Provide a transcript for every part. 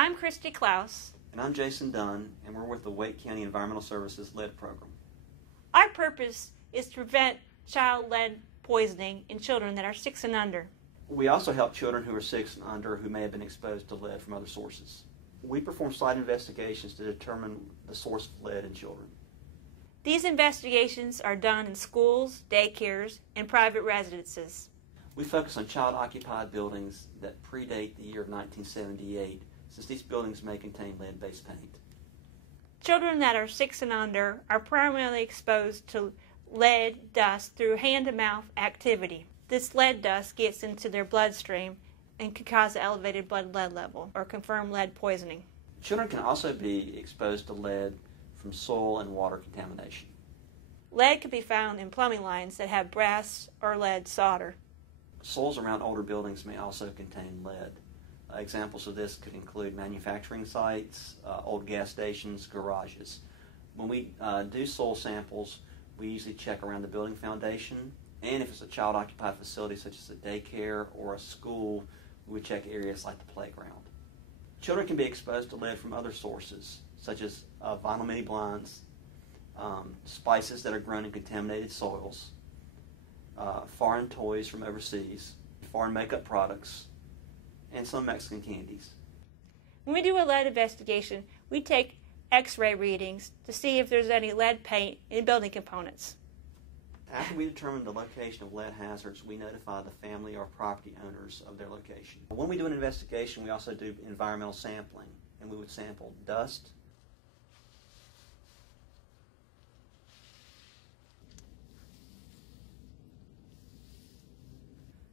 I'm Christy Klaus. And I'm Jason Dunn, and we're with the Wake County Environmental Services Lead Program. Our purpose is to prevent child lead poisoning in children that are 6 and under. We also help children who are 6 and under who may have been exposed to lead from other sources. We perform site investigations to determine the source of lead in children. These investigations are done in schools, daycares, and private residences. We focus on child-occupied buildings that predate the year of 1978, since these buildings may contain lead-based paint. Children that are 6 and under are primarily exposed to lead dust through hand-to-mouth activity. This lead dust gets into their bloodstream and can cause an elevated blood lead level or confirm lead poisoning. Children can also be exposed to lead from soil and water contamination. Lead can be found in plumbing lines that have brass or lead solder. Soils around older buildings may also contain lead. Examples of this could include manufacturing sites, old gas stations, garages. When we do soil samples, we usually check around the building foundation, and if it's a child-occupied facility such as a daycare or a school, we would check areas like the playground. Children can be exposed to lead from other sources, such as vinyl mini blinds, spices that are grown in contaminated soils, foreign toys from overseas, foreign makeup products, and some Mexican candies. When we do a lead investigation, we take X-ray readings to see if there's any lead paint in building components. After we determine the location of lead hazards, we notify the family or property owners of their location. When we do an investigation, we also do environmental sampling, and we would sample dust,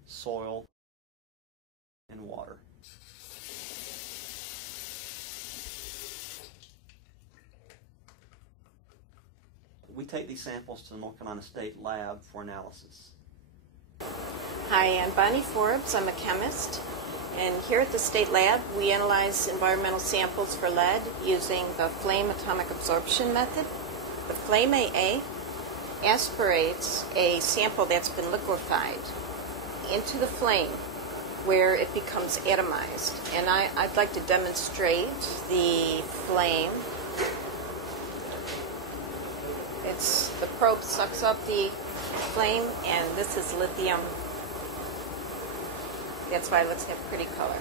soil, and water. We take these samples to the North Carolina State Lab for analysis. Hi, I'm Bonnie Forbes. I'm a chemist. And here at the State Lab, we analyze environmental samples for lead using the flame atomic absorption method. The flame AA aspirates a sample that's been liquefied into the flame where it becomes atomized. And I'd like to demonstrate the flame. The probe sucks up the flame, and this is lithium. That's why it looks like a pretty color.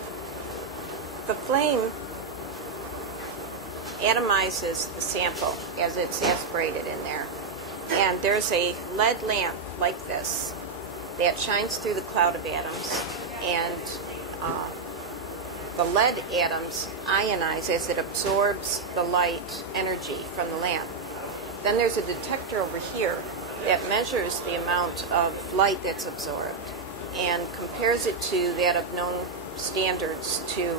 The flame atomizes the sample as it's aspirated in there. And there's a lead lamp like this that shines through the cloud of atoms, and the lead atoms ionize as it absorbs the light energy from the lamp. Then there's a detector over here that measures the amount of light that's absorbed and compares it to that of known standards to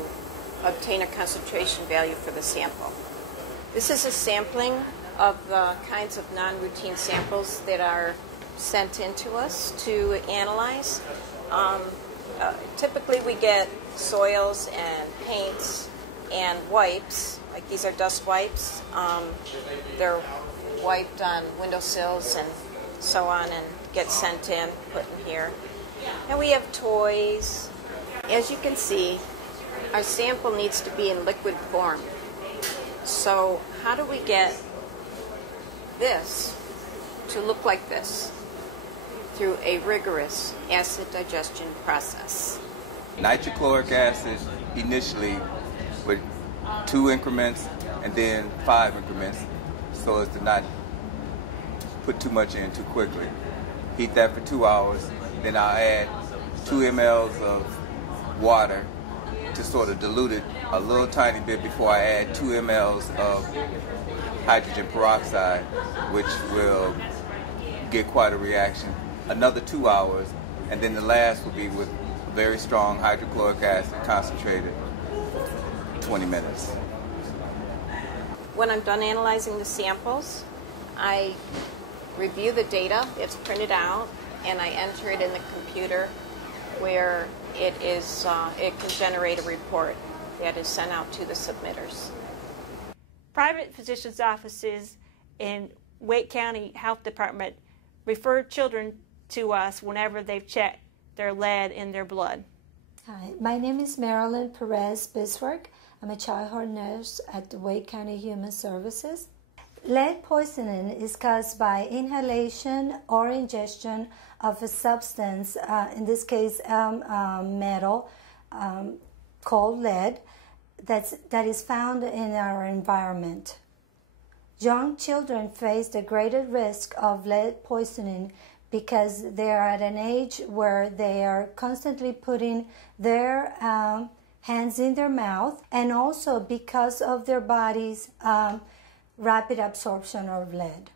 obtain a concentration value for the sample. This is a sampling of the kinds of non-routine samples that are sent in to us to analyze. Typically we get soils and paints and wipes, like these are dust wipes. They're wiped on windowsills and so on and get sent in, put in here. And we have toys. As you can see, our sample needs to be in liquid form. So how do we get this to look like this? Through a rigorous acid digestion process. Nitrochloric acid initially with 2 increments and then 5 increments so as to not put too much in too quickly. Heat that for 2 hours, then I'll add 2 mLs of water to sort of dilute it a little tiny bit before I add 2 mLs of hydrogen peroxide, which will get quite a reaction. Another 2 hours, and then the last will be with very strong hydrochloric acid concentrated, 20 minutes. When I'm done analyzing the samples, I review the data. It's printed out, and I enter it in the computer where it can generate a report that is sent out to the submitters. Private physicians' offices in Wake County Health Department refer children to us whenever they've checked their lead in their blood. Hi, my name is Marilyn Perez Biswark. I'm a childhood nurse at the Wake County Human Services. Lead poisoning is caused by inhalation or ingestion of a substance, in this case metal, called lead, that is found in our environment. Young children face the greater risk of lead poisoning because they are at an age where they are constantly putting their hands in their mouth, and also because of their body's rapid absorption of lead.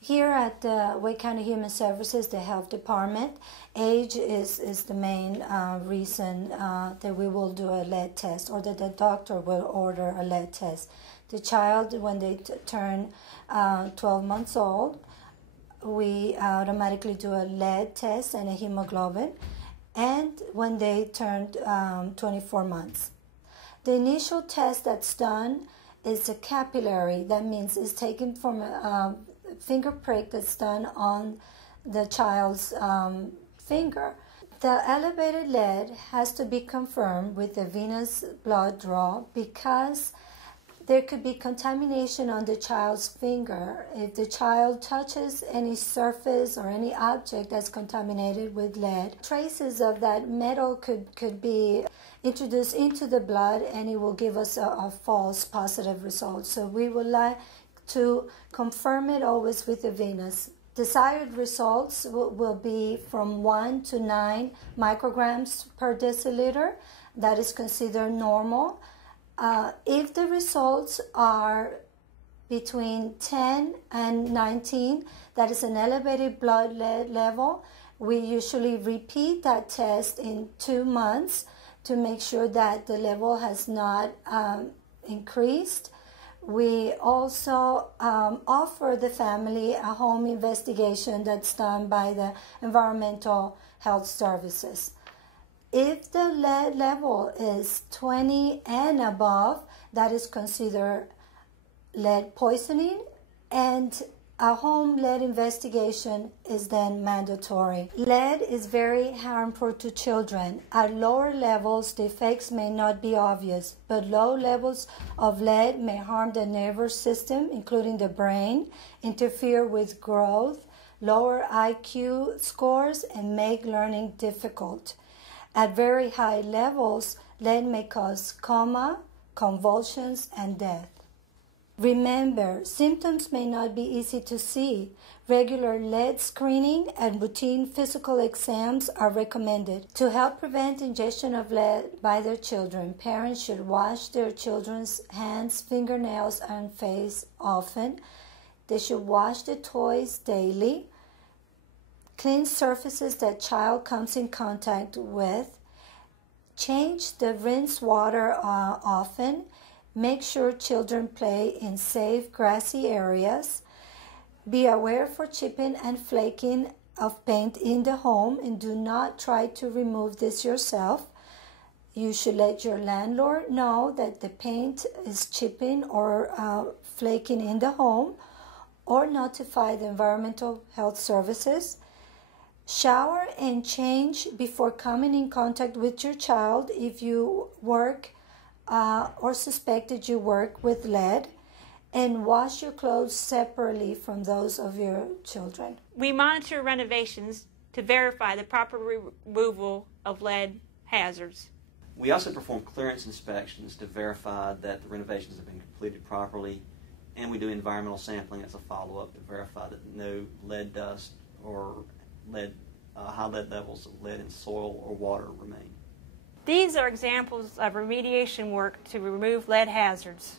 Here at the Wake County Human Services, the health department, age is the main reason that we will do a lead test, or that the doctor will order a lead test. The child, when they turn 12 months old, we automatically do a lead test and a hemoglobin, and when they turn 24 months. The initial test that's done is a capillary. That means it's taken from a finger prick that's done on the child's finger. The elevated lead has to be confirmed with a venous blood draw because there could be contamination on the child's finger. If the child touches any surface or any object that's contaminated with lead, traces of that metal could be introduced into the blood, and it will give us a false positive result. So we would like to confirm it always with the venous. Desired results will be from 1 to 9 micrograms per deciliter. That is considered normal. If the results are between 10 and 19, that is an elevated blood lead level, we usually repeat that test in 2 months to make sure that the level has not increased. We also offer the family a home investigation that's done by the Environmental Health Services. If the lead level is 20 and above, that is considered lead poisoning, and a home lead investigation is then mandatory. Lead is very harmful to children. At lower levels, the effects may not be obvious, but low levels of lead may harm the nervous system, including the brain, interfere with growth, lower IQ scores, and make learning difficult. At very high levels, lead may cause coma, convulsions, and death. Remember, symptoms may not be easy to see. Regular lead screening and routine physical exams are recommended. To help prevent ingestion of lead by their children, parents should wash their children's hands, fingernails, and face often. They should wash the toys daily. Clean surfaces that child comes in contact with. Change the rinse water often. Make sure children play in safe grassy areas. Be aware for chipping and flaking of paint in the home, and do not try to remove this yourself. You should let your landlord know that the paint is chipping or flaking in the home, or notify the Environmental Health Services. Shower and change before coming in contact with your child if you work or suspect that you work with lead, and wash your clothes separately from those of your children. We monitor renovations to verify the proper removal of lead hazards. We also perform clearance inspections to verify that the renovations have been completed properly, and we do environmental sampling as a follow-up to verify that no lead dust or high lead levels of lead in soil or water remain. These are examples of remediation work to remove lead hazards.